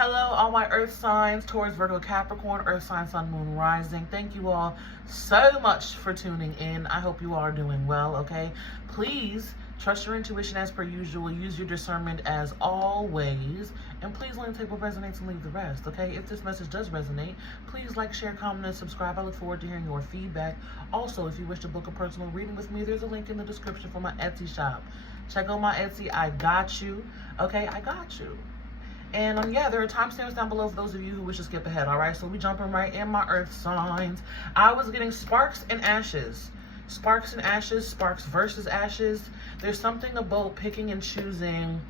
Hello, all my earth signs, Taurus, Virgo, Capricorn, earth sign, sun, moon, rising. Thank you all so much for tuning in. I hope you all are doing well, okay? Please trust your intuition as per usual. Use your discernment as always. And please learn to take what resonates and leave the rest, okay? If this message does resonate, please like, share, comment, and subscribe. I look forward to hearing your feedback. Also, if you wish to book a personal reading with me, there's a link in the description for my Etsy shop. Check out my Etsy. I got you, okay? I got you. And yeah, there are timestamps down below for those of you who wish to skip ahead, all right? So we jumping right in my earth signs. I was getting sparks and ashes. Sparks and ashes, sparks versus ashes. There's something about picking and choosing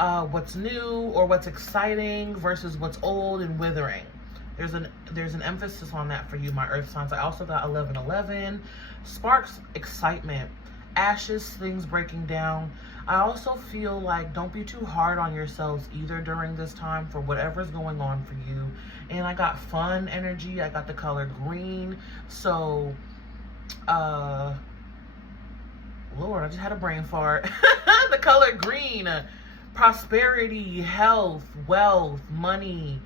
what's new or what's exciting versus what's old and withering. There's an emphasis on that for you, my earth signs. I also got 1111. Sparks, excitement. Ashes, things breaking down. I also feel like don't be too hard on yourselves either during this time for whatever's going on for you. And I got fun energy. I got the color green. So, Lord, I just had a brain fart. The color green, prosperity, health, wealth, money,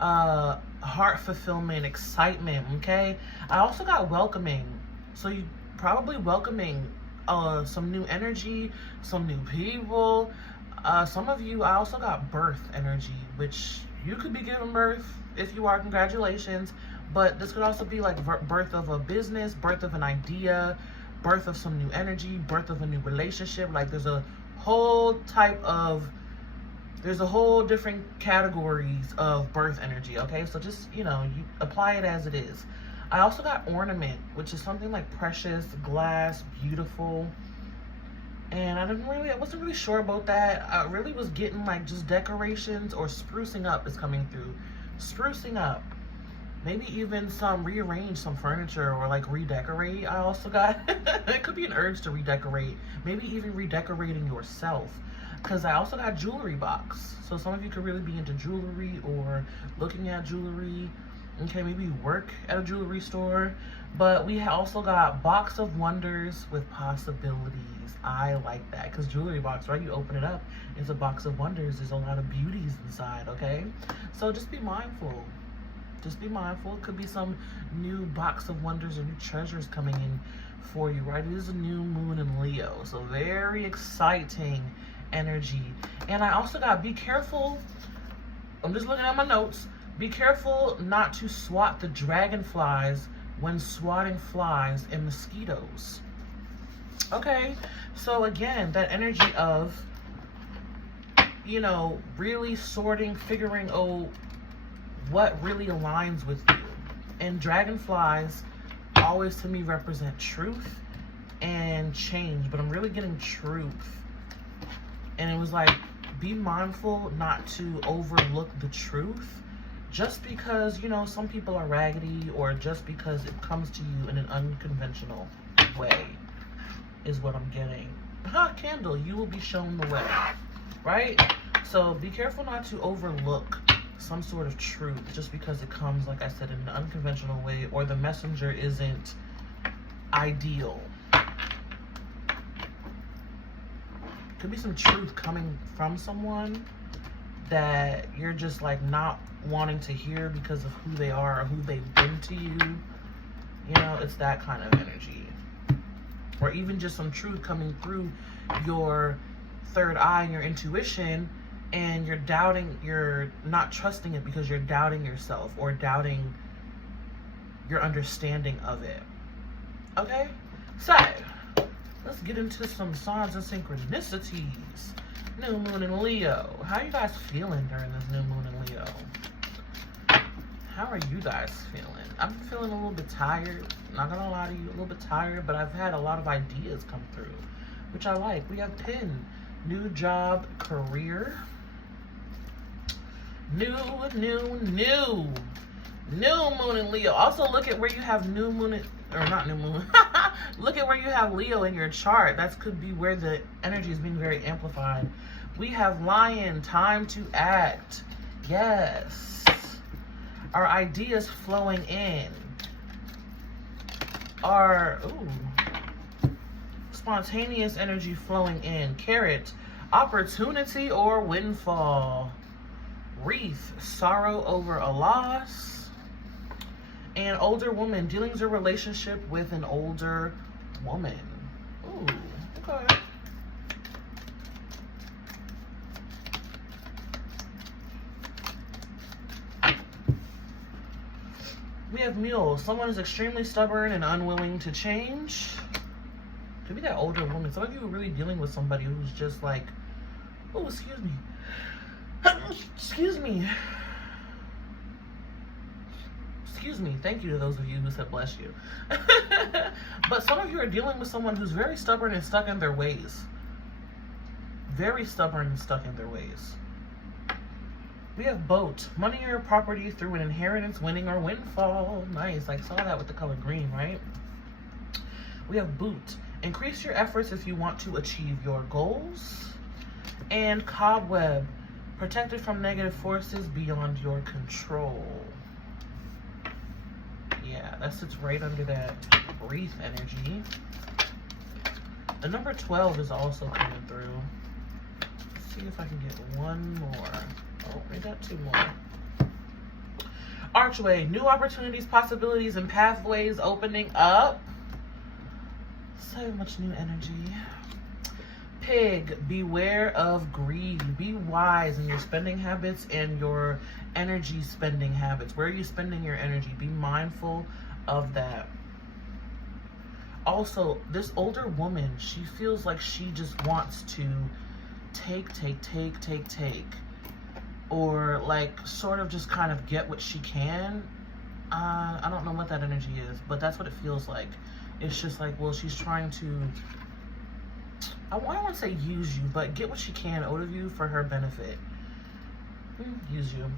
heart fulfillment, excitement, okay? I also got welcoming. So you probably welcoming some new energy, some new people. Some of you, I also got birth energy, which you could be giving birth. If you are, congratulations. But this could also be like birth of a business, birth of an idea, birth of some new energy, birth of a new relationship. Like there's a whole different categories of birth energy, okay? So just, you apply it as it is. I also got ornament, which is something like precious, glass, beautiful. And I wasn't really sure about that. I really was getting like just decorations or sprucing up is coming through. Sprucing up. Maybe even rearrange some furniture or like redecorate. I also got, it could be an urge to redecorate. Maybe even redecorating yourself. Because I also got jewelry box. So some of you could really be into jewelry or looking at jewelry. Okay, maybe you work at a jewelry store. But we also got box of wonders with possibilities. I like that because jewelry box, right? You open it up, it's a box of wonders. There's a lot of beauties inside, okay? So just be mindful. Just be mindful. It could be some new box of wonders or new treasures coming in for you, right? It is a new moon in Leo. So very exciting energy. And I also got be careful. I'm just looking at my notes. Be careful not to swat the dragonflies when swatting flies and mosquitoes. Okay, so again, that energy of, really sorting, figuring out what really aligns with you. And dragonflies always to me represent truth and change, but I'm really getting truth. And it was like, be mindful not to overlook the truth. Just because, some people are raggedy or just because it comes to you in an unconventional way is what I'm getting. Hot candle, you will be shown the way, right? So be careful not to overlook some sort of truth just because it comes, like I said, in an unconventional way or the messenger isn't ideal. Could be some truth coming from someone that you're just like not wanting to hear because of who they are or who they've been to you. It's that kind of energy. Or even just some truth coming through your third eye and your intuition, and you're not trusting it because you're doubting yourself or doubting your understanding of it. Okay? So, let's get into some signs and synchronicities. New moon in Leo. How are you guys feeling during this new moon in Leo? How are you guys feeling? I'm feeling a little bit tired. Not gonna lie to you, a little bit tired, but I've had a lot of ideas come through, which I like. We have pin, new job, career. New moon in Leo. Also look at where you have new moon, or not new moon. Look at where you have Leo in your chart. That could be where the energy is being very amplified. We have Lion, time to act. Yes. Our ideas flowing in. Our spontaneous energy flowing in. Carrot, opportunity or windfall. grief, sorrow over a loss. And older woman, dealings or relationship with an older woman. Ooh, okay. We have mule. Someone is extremely stubborn and unwilling to change. Could be that older woman. Some of you are really dealing with somebody who's just like, oh, excuse me. Excuse me. Excuse me. Thank you to those of you who said bless you. But some of you are dealing with someone who's very stubborn and stuck in their ways. Very stubborn and stuck in their ways. We have boat. Money or property through an inheritance, winning or windfall. Nice. I saw that with the color green, right? We have boot. Increase your efforts if you want to achieve your goals. And cobweb. Protected from negative forces beyond your control. Yeah, that sits right under that wreath energy. The number 12 is also coming through. Let's see if I can get one more. Oh, we got two more. Archway. New opportunities, possibilities, and pathways opening up. So much new energy. Pig. Beware of greed. Be wise in your spending habits and your energy spending habits. Where are you spending your energy? Be mindful of that. Also, this older woman, she feels like she just wants to take. Or like sort of just kind of get what she can. I don't know what that energy is, but that's what it feels like. It's just like, well, she's trying to, I don't want to say use you, but get what she can out of you for her benefit. Use you.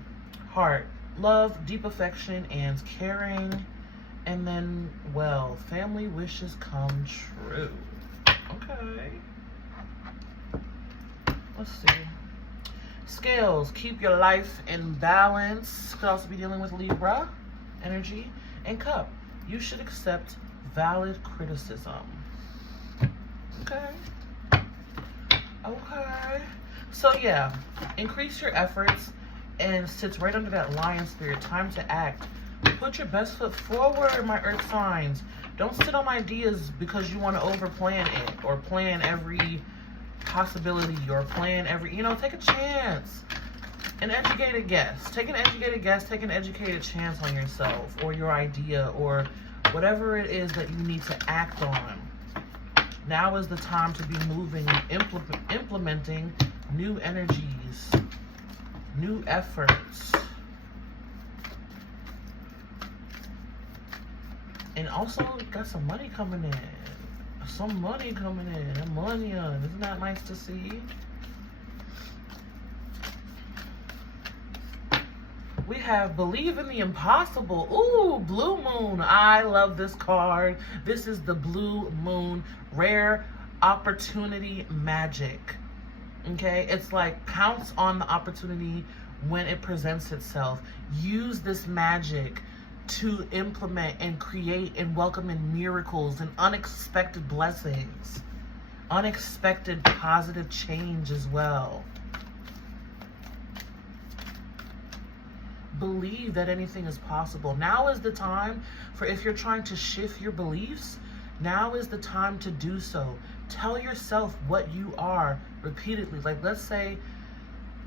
Heart. Love, deep affection, and caring. And then, well, family wishes come true. Okay. Let's see. Scales. Keep your life in balance. Could also be dealing with Libra energy. And cup. You should accept valid criticism. Okay. Okay. So yeah, increase your efforts and sits right under that lion spirit. Time to act. Put your best foot forward, my earth signs. Don't sit on ideas because you want to overplan it or plan every possibility or plan every, take a chance. An educated guess. Take an educated guess. Take an educated chance on yourself or your idea or whatever it is that you need to act on. Now is the time to be moving and implementing new energies, new efforts. And also got some money coming in. Some money coming in. And money on. Isn't that nice to see? We have Believe in the Impossible. Ooh, Blue Moon. I love this card. This is the Blue Moon. Rare opportunity magic. Okay? It's like pounce on the opportunity when it presents itself. Use this magic to implement and create and welcome in miracles and unexpected blessings. Unexpected positive change as well. Believe that anything is possible. Now is the time for, if you're trying to shift your beliefs, now is the time to do so. Tell yourself what you are repeatedly. Like, let's say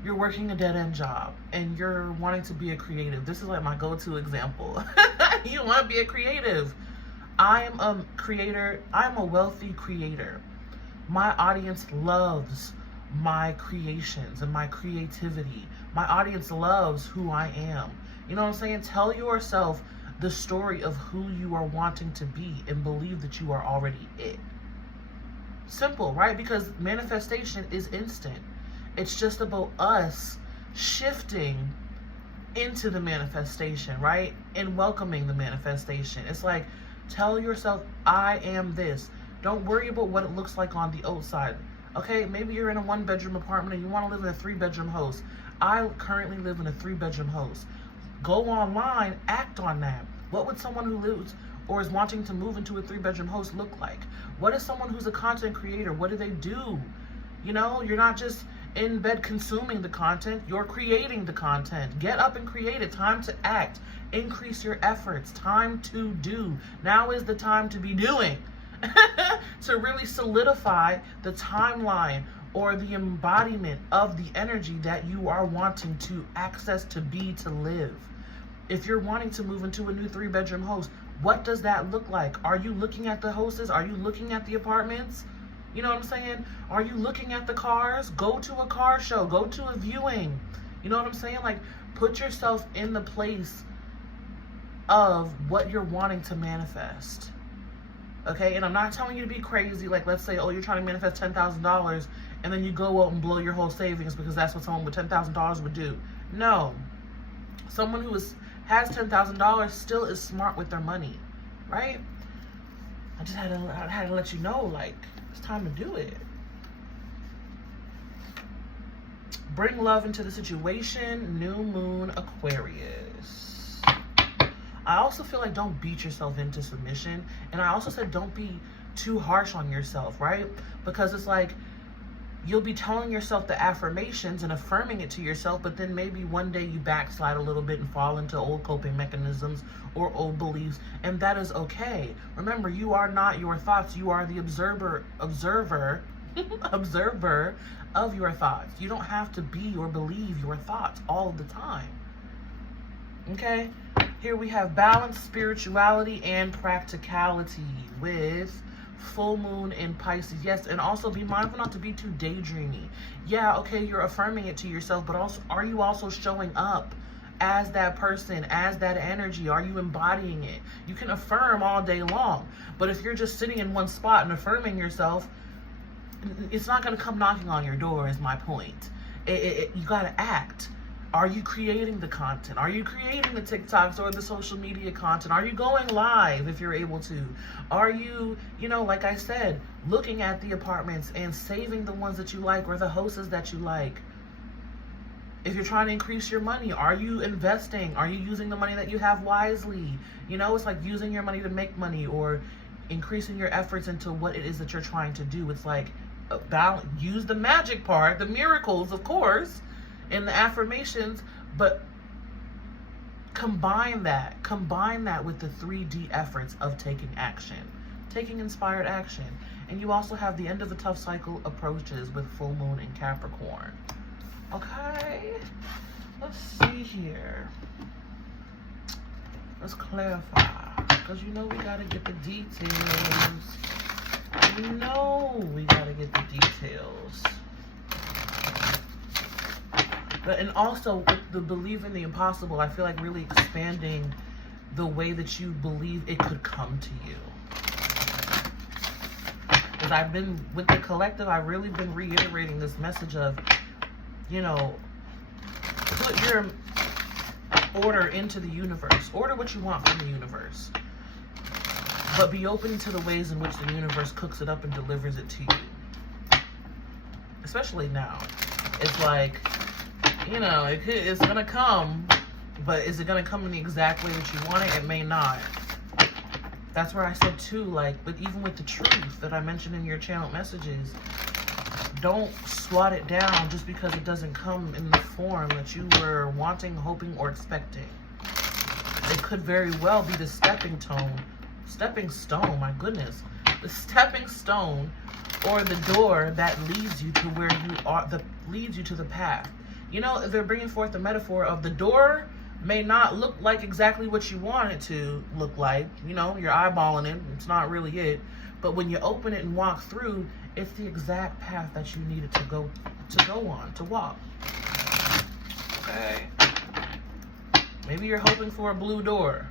you're working a dead-end job and you're wanting to be a creative. This is like my go-to example. You want to be a creative. I am a creator. I'm a wealthy creator. My audience loves my creations and my creativity. My audience loves who I am. You know what I'm saying? Tell yourself the story of who you are wanting to be and believe that you are already it. Simple, right? Because manifestation is instant. It's just about us shifting into the manifestation, right? And welcoming the manifestation. It's like, tell yourself, I am this. Don't worry about what it looks like on the outside. Okay, maybe you're in a 1-bedroom apartment and you want to live in a 3-bedroom house. I currently live in a 3-bedroom house. Go online, act on that. What would someone who lives or is wanting to move into a 3-bedroom house look like? What is someone who's a content creator? What do they do? You're not just in bed consuming the content, you're creating the content. Get up and create it. Time to act. Increase your efforts. Time to do. Now is the time to be doing. To really solidify the timeline or the embodiment of the energy that you are wanting to access, to be, to live. If you're wanting to move into a new 3-bedroom house, what does that look like? Are you looking at the houses? Are you looking at the apartments? You know what I'm saying? Are you looking at the cars? Go to a car show. Go to a viewing. You know what I'm saying? Like, put yourself in the place of what you're wanting to manifest. Okay? And I'm not telling you to be crazy. Like, let's say, oh, you're trying to manifest $10,000 and then you go out and blow your whole savings because that's what someone with $10,000 would do. No. Someone who has $10,000 still is smart with their money. Right? I just had to let you know, like, it's time to do it. Bring love into the situation. New moon, Aquarius. I also feel like don't beat yourself into submission. And I also said don't be too harsh on yourself, right? Because it's like you'll be telling yourself the affirmations and affirming it to yourself, but then maybe one day you backslide a little bit and fall into old coping mechanisms or old beliefs, and that is okay. Remember, you are not your thoughts. You are the observer of your thoughts. You don't have to be or believe your thoughts all the time. Okay? Here we have balance, spirituality, and practicality with full moon in Pisces. Yes, and also be mindful not to be too daydreamy. Yeah, okay, you're affirming it to yourself, but also, are you also showing up as that person, as that energy? Are you embodying it? You can affirm all day long, but if you're just sitting in one spot and affirming yourself, it's not going to come knocking on your door, is my point. You got to act. Are you creating the content? Are you creating the TikToks or the social media content? Are you going live if you're able to? Are you, like I said, looking at the apartments and saving the ones that you like or the houses that you like? If you're trying to increase your money, are you investing? Are you using the money that you have wisely? It's like using your money to make money or increasing your efforts into what it is that you're trying to do. It's like use the magic part, the miracles, of course, and the affirmations, but combine that with the 3D efforts of taking action, taking inspired action. And you also have the end of the tough cycle approaches with full moon in Capricorn. Okay, let's see here. Let's clarify, because we gotta get the details. We gotta get the details. And also, with the belief in the impossible, I feel like really expanding the way that you believe it could come to you. Because I've been, with the collective, I've really been reiterating this message of, put your order into the universe. Order what you want from the universe. But be open to the ways in which the universe cooks it up and delivers it to you. Especially now. It's like, it's going to come, but is it going to come in the exact way that you want it? It may not. That's where I said too, but even with the truth that I mentioned in your channel messages, don't swat it down just because it doesn't come in the form that you were wanting, hoping, or expecting. It could very well be the stepping stone, my goodness. The stepping stone or the door that leads you to where you are, that leads you to the path. They're bringing forth the metaphor of the door may not look like exactly what you want it to look like. You're eyeballing it. It's not really it. But when you open it and walk through, it's the exact path that you needed to go on, to walk. Okay. Maybe you're hoping for a blue door.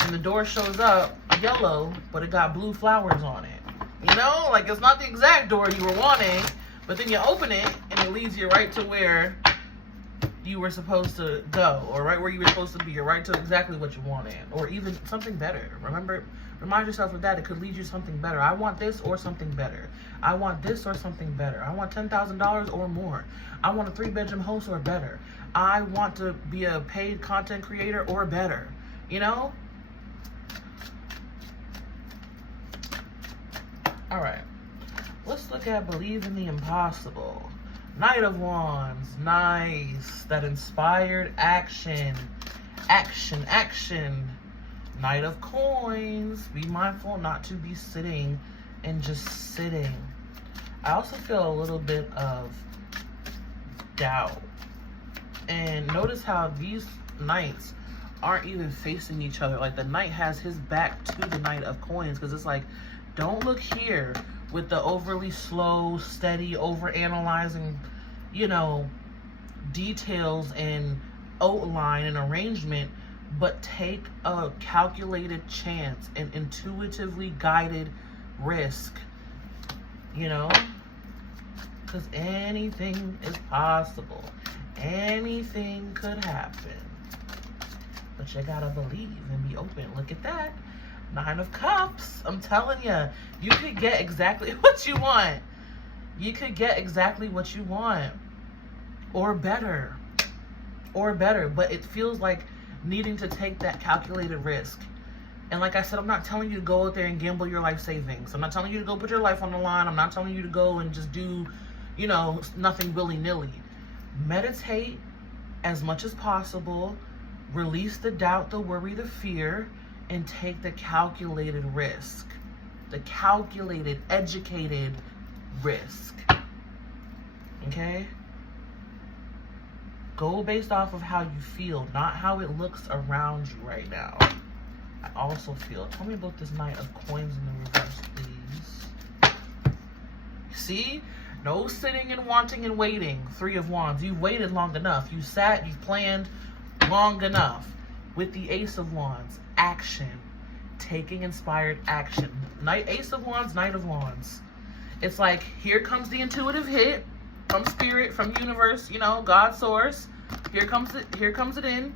And the door shows up yellow, but it got blue flowers on it. It's not the exact door you were wanting. But then you open it, and it leads you right to where you were supposed to go, or right where you were supposed to be, or right to exactly what you wanted, or even something better. Remind yourself of that. It could lead you to something better. I want this or something better. I want this or something better. I want $10,000 or more. I want a 3-bedroom house or better. I want to be a paid content creator or better. All right. Let's look at believe in the impossible. Knight of Wands. Nice. That inspired action. Action, action. Knight of Coins. Be mindful not to be sitting and just sitting. I also feel a little bit of doubt. And notice how these knights aren't even facing each other. Like the knight has his back to the Knight of Coins, because it's like, don't look here with the overly slow, steady, over-analyzing, you know, details and outline and arrangement, but take a calculated chance, an intuitively guided risk, you know, because anything is possible. Anything could happen. But you gotta believe and be open. Look at that. 9 of Cups. I'm telling you, you could get exactly what you want. You could get exactly what you want. Or better. Or better. But it feels like needing to take that calculated risk. And like I said, I'm not telling you to go out there and gamble your life savings. I'm not telling you to go put your life on the line. I'm not telling you to go and just do, you know, nothing willy-nilly. Meditate as much as possible. Release the doubt, the worry, the fear, and take the calculated risk. The calculated, educated risk. Okay? Go based off of how you feel, not how it looks around you right now. I also feel, tell me about this Knight of Coins in the reverse, please. See? No sitting and wanting and waiting. 3 of Wands. You've waited long enough. You sat, you've planned long enough. With the Ace of Wands, action. Taking inspired action. Ace of Wands, Knight of Wands. It's like, here comes the intuitive hit from spirit, from universe, you know, God source. Here comes it in.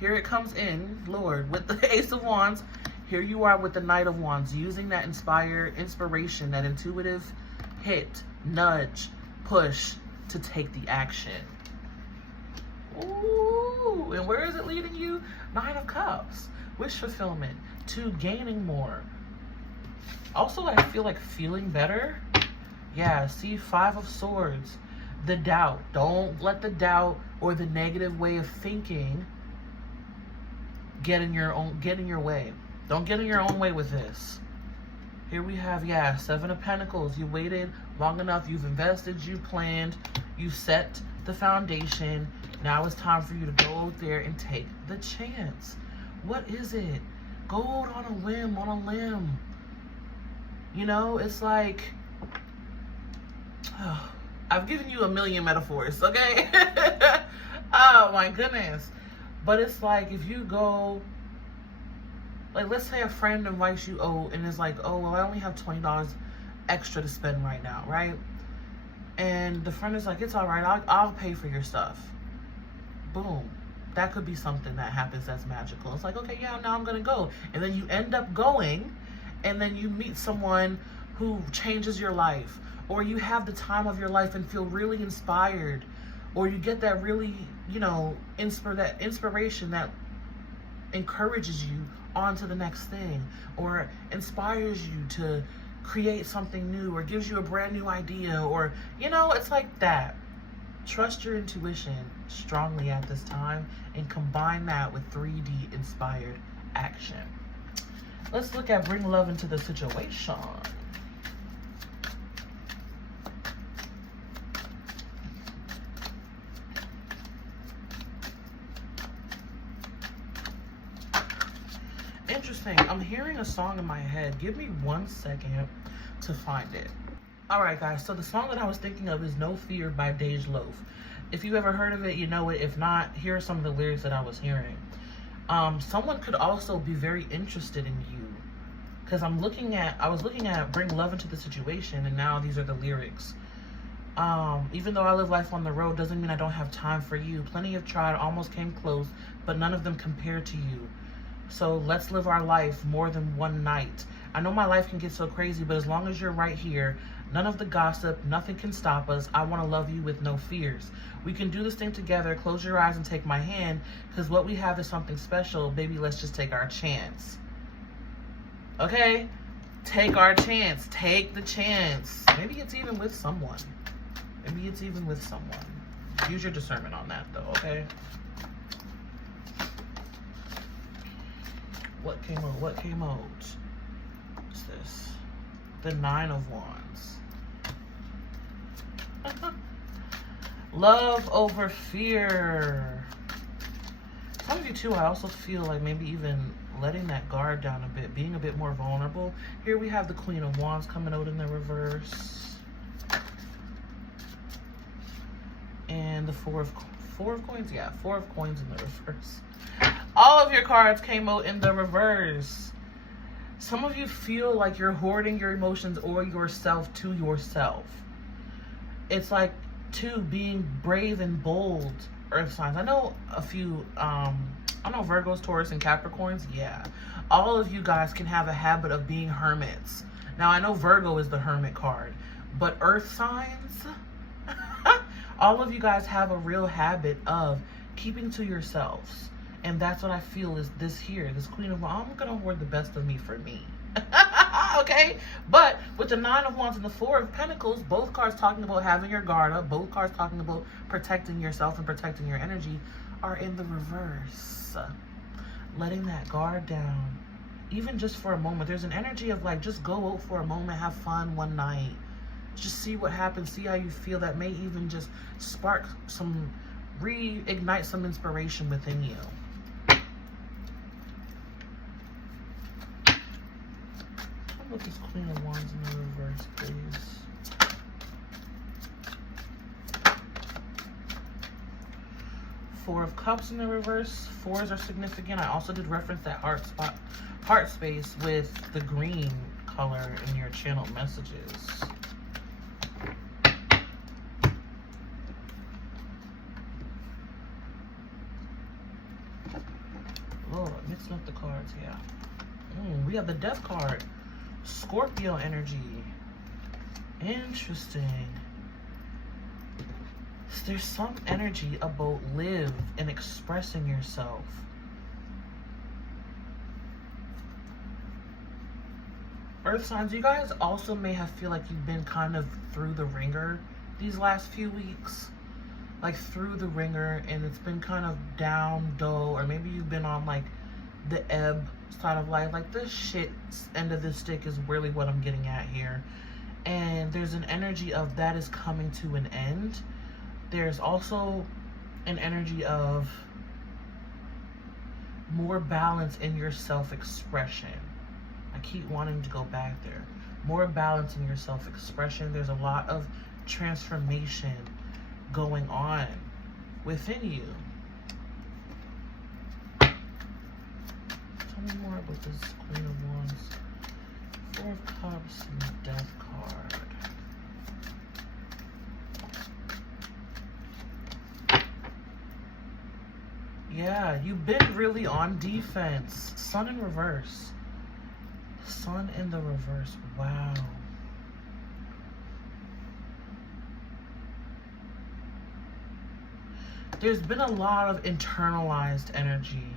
Here it comes in, Lord, with the Ace of Wands. Here you are with the Knight of Wands, using that inspiration, that intuitive hit, nudge, push to take the action. Ooh, and where is it leading you? 9 of Cups. Wish fulfillment. To gaining more. Also, I feel like feeling better. Yeah, see, 5 of Swords. The doubt. Don't let the doubt or the negative way of thinking get in your way. Don't get in your own way with this. Here we have, yeah, 7 of Pentacles. You waited long enough. You've invested. You planned. You set the foundation. Now it's time for you to go out there and take the chance. What is it? Go out on a whim, on a limb. You know, it's like, oh, I've given you a million metaphors, okay? Oh my goodness. But it's like, if you go, like, let's say a friend invites you out and is like, oh, well, I only have $20 extra to spend right now, right? And the friend is like, it's all right, I'll pay for your stuff. Boom. That could be something that happens that's magical. It's like, okay, yeah, now I'm going to go. And then you end up going, and then you meet someone who changes your life. Or you have the time of your life and feel really inspired. Or you get that really, you know, that inspiration that encourages you on to the next thing. Or inspires you to create something new. Or gives you a brand new idea. Or, you know, it's like that. Trust your intuition strongly at this time and combine that with 3D inspired action. Let's look at bring love into the situation. Interesting. I'm hearing a song in my head. Give me 1 second to find it. Alright guys, so the song that I was thinking of is No Fear by Dej Loaf. If you've ever heard of it, you know it. If not, here are some of the lyrics that I was hearing. Someone could also be very interested in you. Because I was looking at bring love into the situation, and now these are the lyrics. Even though I live life on the road, doesn't mean I don't have time for you. Plenty have tried, almost came close, but none of them compare to you. So let's live our life more than one night. I know my life can get so crazy, but as long as you're right here, none of the gossip, nothing can stop us. I want to love you with no fears. We can do this thing together. Close your eyes and take my hand, because what we have is something special. Baby, let's just take our chance. Okay? Take our chance. Take the chance. Maybe it's even with someone. Maybe it's even with someone. Use your discernment on that though, okay? What came out? What came out? What's this? The 9 of Wands. Love over fear. Some of you too, I also feel like maybe even letting that guard down a bit, being a bit more vulnerable. Here we have the Queen of Wands coming out in the reverse. And the Four of Coins? Yeah, 4 of Coins in the reverse. All of your cards came out in the reverse. Some of you feel like you're hoarding your emotions or yourself to yourself. It's like, too, being brave and bold, earth signs. I know a few, I know Virgos, Taurus, and Capricorns. Yeah. All of you guys can have a habit of being hermits. Now, I know Virgo is the hermit card, but earth signs, all of you guys have a real habit of keeping to yourselves. And that's what I feel is this here, this Queen of Wands. I'm going to hoard the best of me for me. Okay? But with the 9 of Wands and the 4 of Pentacles, both cards talking about having your guard up, both cards talking about protecting yourself and protecting your energy, are in the reverse. Letting that guard down. Even just for a moment. There's an energy of like, just go out for a moment, have fun one night. Just see what happens, see how you feel. That may even just spark some, reignite some inspiration within you. Look at this Queen of Wands in the reverse, please. Four of Cups in the reverse. 4s are significant. I also did reference that heart space with the green color in your channel messages. Lord, mixing up the cards, yeah. We have the Death card. Scorpio energy. Interesting. There's some energy about live and expressing yourself. Earth signs, you guys also may have feel like you've been kind of through the ringer these last few weeks. Like through the ringer, and it's been kind of down, dull, or maybe you've been on like the ebb side of life. Like this shit end of the stick is really what I'm getting at here. And there's an energy of that is coming to an end. There's also an energy of more balance in your self-expression. I keep wanting to go back there. More balance in your self-expression. There's a lot of transformation going on within you. Tell me more about this Queen of Wands. 4 of Cups and the Death card. Yeah, you've been really on defense. Sun in reverse. Sun in the reverse. Wow. There's been a lot of internalized energy.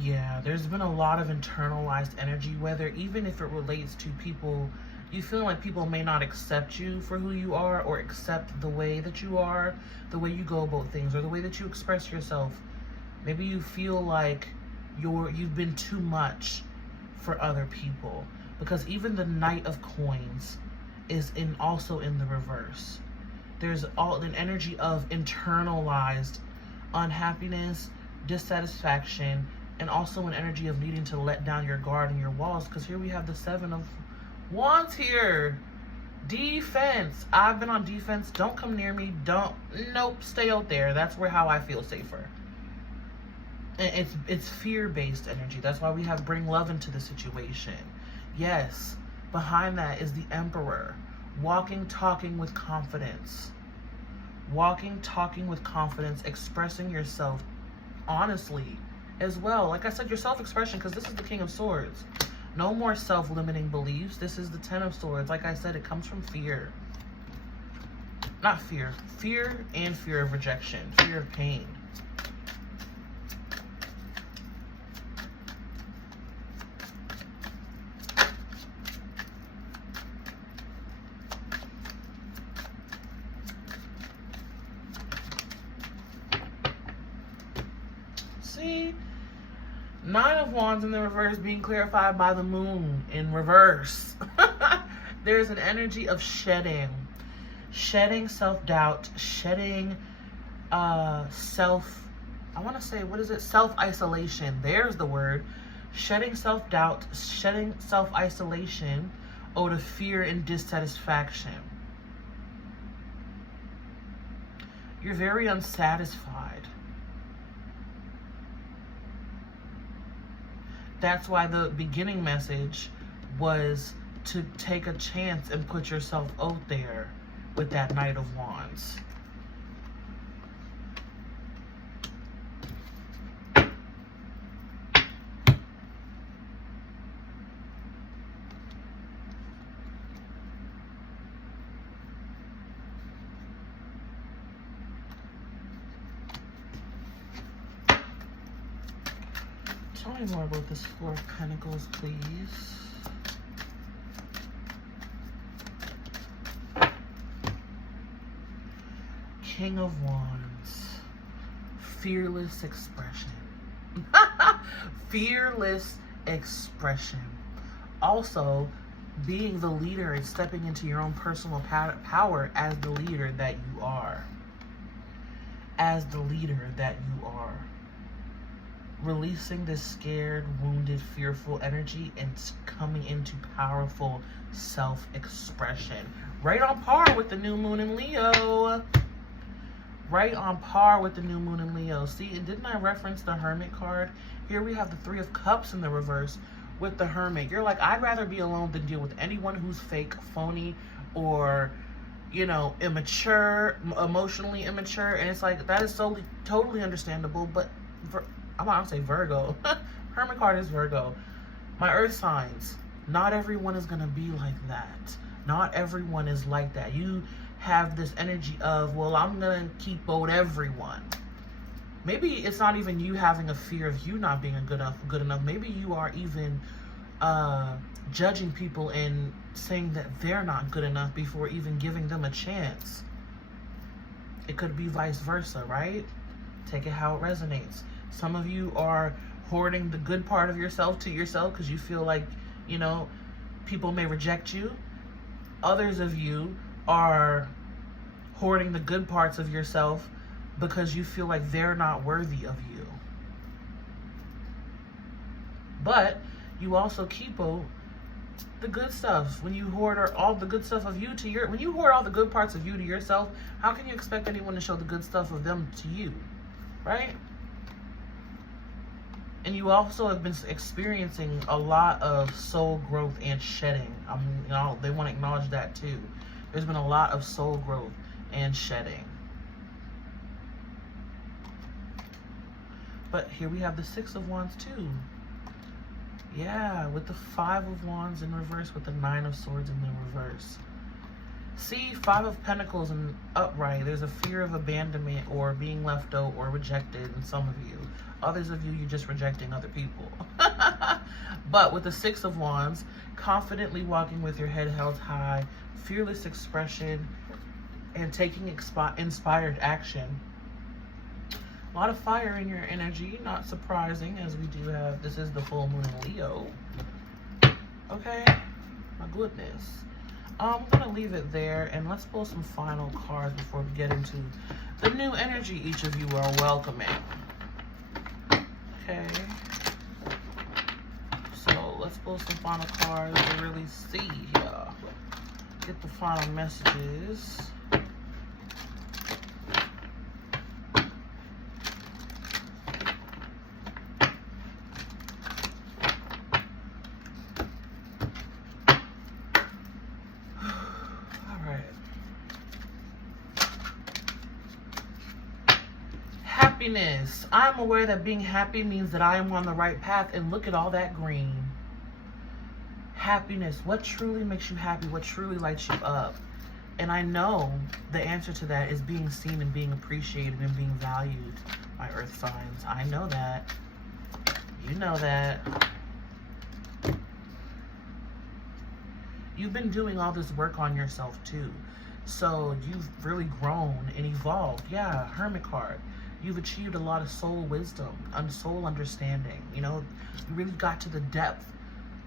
Yeah, there's been a lot of internalized energy, whether even if it relates to people, you feel like people may not accept you for who you are or accept the way that you are, the way you go about things, or the way that you express yourself. Maybe you feel like you've been too much for other people, because even the Knight of Coins is also in the reverse. There's an energy of internalized unhappiness, dissatisfaction, and also an energy of needing to let down your guard and your walls, because here we have the 7 of Wands here. Defense. I've been on defense. Don't come near me. Nope, stay out there. That's how I feel safer. And it's fear-based energy. That's why we have bring love into the situation. Yes, behind that is the Emperor. Walking, talking with confidence. Walking, talking with confidence, expressing yourself honestly as well. Like I said, your self-expression, because this is the King of Swords. No more self-limiting beliefs. This is the 10 of Swords. Like I said, it comes from fear. Not fear. Fear and fear of rejection. Fear of pain. See? 9 of Wands in the reverse being clarified by the moon in reverse. There's an energy of shedding. Shedding self-doubt. Shedding self-isolation. There's the word. Shedding self-doubt. Shedding self-isolation out of fear and dissatisfaction. You're very unsatisfied. That's why the beginning message was to take a chance and put yourself out there with that Knight of Wands. Tell me more about this Four of Pentacles, please. King of Wands. Fearless expression. Fearless expression. Also, being the leader and stepping into your own personal power as the leader that you are. As the leader that you are. Releasing this scared, wounded, fearful energy and coming into powerful self-expression. Right on par with the new moon in Leo. Right on par with the new moon in Leo. See, and didn't I reference the Hermit card? Here we have the Three of Cups in the reverse with the Hermit. You're like, I'd rather be alone than deal with anyone who's fake, phony, or, you know, immature, emotionally immature. And it's like, that is totally understandable. But I want to say Virgo. Hermit card is Virgo. My earth signs, not everyone is going to be like that. Not everyone is like that. You have this energy of, well, I'm going to keep out everyone. Maybe it's not even you having a fear of you not being good enough. Maybe you are even judging people and saying that they're not good enough before even giving them a chance. It could be vice versa, right? Take it how it resonates. Some of you are hoarding the good part of yourself to yourself because you feel like, you know, people may reject you. Others of you are hoarding the good parts of yourself because you feel like they're not worthy of you. But you also keep the good stuff. When you hoard all the good stuff of you when you hoard all the good parts of you to yourself, how can you expect anyone to show the good stuff of them to you, right? And you also have been experiencing a lot of soul growth and shedding. You know, they want to acknowledge that too. There's been a lot of soul growth and shedding. But here we have the Six of Wands too. Yeah, with the Five of Wands in reverse, with the Nine of Swords in the reverse. See, Five of Pentacles in upright. There's a fear of abandonment or being left out or rejected in some of you. Others of you, you're just rejecting other people. But with the Six of Wands, confidently walking with your head held high, fearless expression, and taking inspired action. A lot of fire in your energy, not surprising, as we do have, this is the full moon in Leo. Okay, my goodness. I'm gonna leave it there, and let's pull some final cards before we get into the new energy each of you are welcoming. Okay, so let's pull some final cards to really see here. Get the final messages. Happiness. I'm aware that being happy means that I am on the right path, and look at all that green. Happiness. What truly makes you happy? What truly lights you up? And I know the answer to that is being seen and being appreciated and being valued, my earth signs. I know that. You know that. You've been doing all this work on yourself too. So you've really grown and evolved. Yeah, Hermit card. You've achieved a lot of soul wisdom and soul understanding. You know, you really got to the depth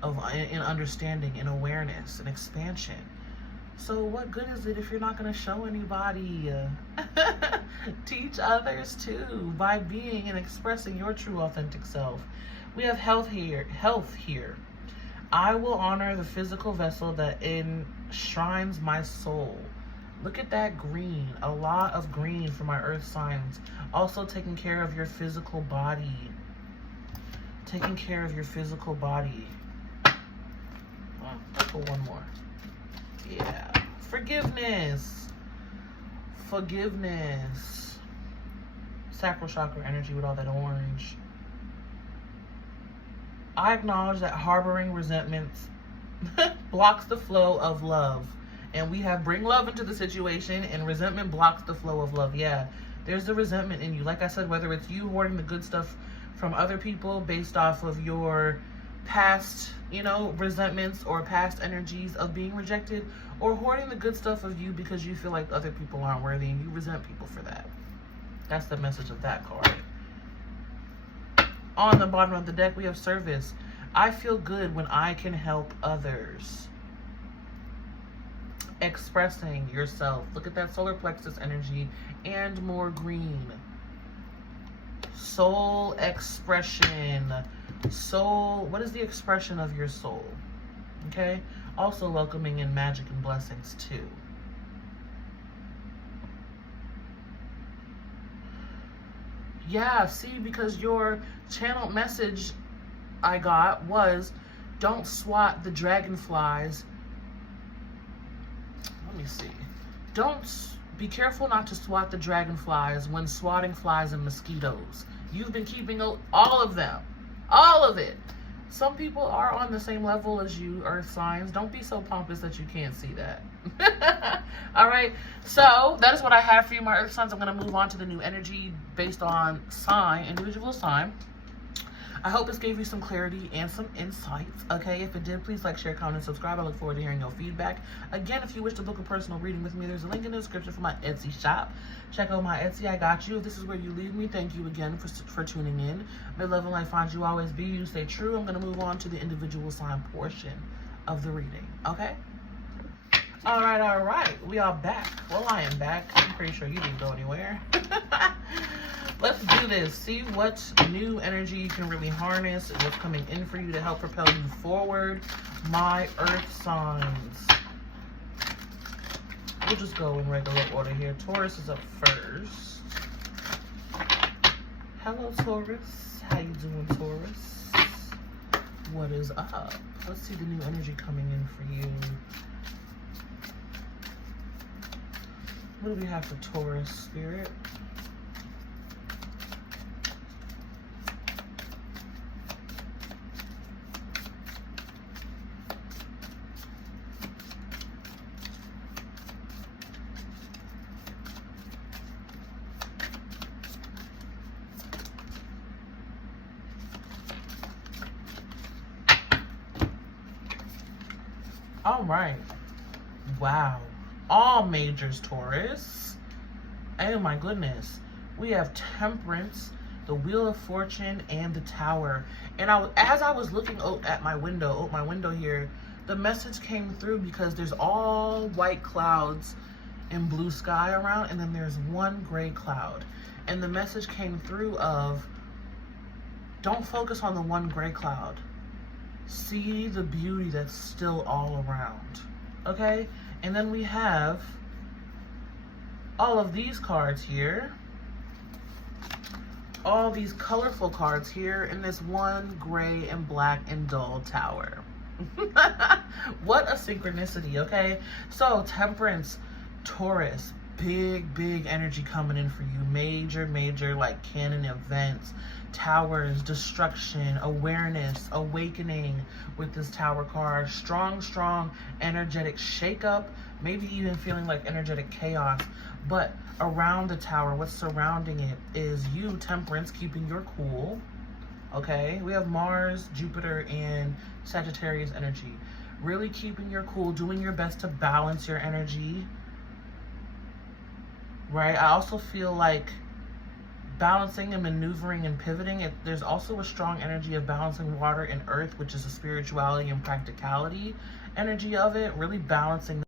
of in understanding and awareness and expansion. So what good is it if you're not going to show anybody? Teach others too by being and expressing your true authentic self. We have health here. I will honor the physical vessel that enshrines my soul. Look at that green. A lot of green for my earth signs. Also taking care of your physical body. Taking care of your physical body. Let's go one more. Yeah. Forgiveness. Sacral chakra energy with all that orange. I acknowledge that harboring resentments blocks the flow of love. And we have bring love into the situation, and resentment blocks the flow of love. Yeah, there's the resentment in you. Like I said, whether it's you hoarding the good stuff from other people based off of your past, you know, resentments or past energies of being rejected, or hoarding the good stuff of you because you feel like other people aren't worthy and you resent people for that. That's the message of that card. On the bottom of the deck, we have service. I feel good when I can help others. Expressing yourself. Look at that solar plexus energy and more green. Soul expression. Soul, what is the expression of your soul? Okay? Also welcoming in magic and blessings too. Yeah, see, because your channeled message I got was, don't swat the dragonflies. Let me see. Be careful not to swat the dragonflies when swatting flies and mosquitoes. You've been keeping all of them. All of it. Some people are on the same level as you, earth signs. Don't be so pompous that you can't see that. All right. So that is what I have for you, my earth signs. I'm going to move on to the new energy based on sign, individual sign. I hope this gave you some clarity and some insights. Okay, if it did, please like, share, comment, and subscribe. I look forward to hearing your feedback. Again, if you wish to book a personal reading with me, there's a link in the description for my Etsy shop. Check out my Etsy. I got you. If this is where you leave me, thank you again for tuning in. May love and light find you always. Be you. Stay true. I'm going to move on to the individual sign portion of the reading. Okay? All right. We are back. Well, I am back. I'm pretty sure you didn't go anywhere. Let's do this. See what new energy you can really harness and what's coming in for you to help propel you forward, my earth signs. We'll just go in regular order here. Taurus is up first. Hello, Taurus. How you doing, Taurus? What is up? Let's see the new energy coming in for you. What do we have for Taurus, Spirit? All right. Wow. All majors, Taurus. Oh my goodness. We have Temperance, the Wheel of Fortune, and the Tower. And as I was looking at my window here, the message came through because there's all white clouds and blue sky around, and then there's one gray cloud. And the message came through of, don't focus on the one gray cloud. See the beauty that's still all around. Okay? And then we have all of these cards here. All these colorful cards here in this one gray and black and dull tower. What a synchronicity, okay? So, Temperance, Taurus, big energy coming in for you. Major, like canon events. Towers, destruction, awareness, awakening with this Tower card. Strong, energetic shakeup. Maybe even feeling like energetic chaos. But around the Tower, what's surrounding it is you, Temperance, keeping your cool. Okay? We have Mars, Jupiter, and Sagittarius energy. Really keeping your cool, doing your best to balance your energy. Right? I also feel like balancing and maneuvering and pivoting. There's also a strong energy of balancing water and earth, which is the spirituality and practicality energy of it, really balancing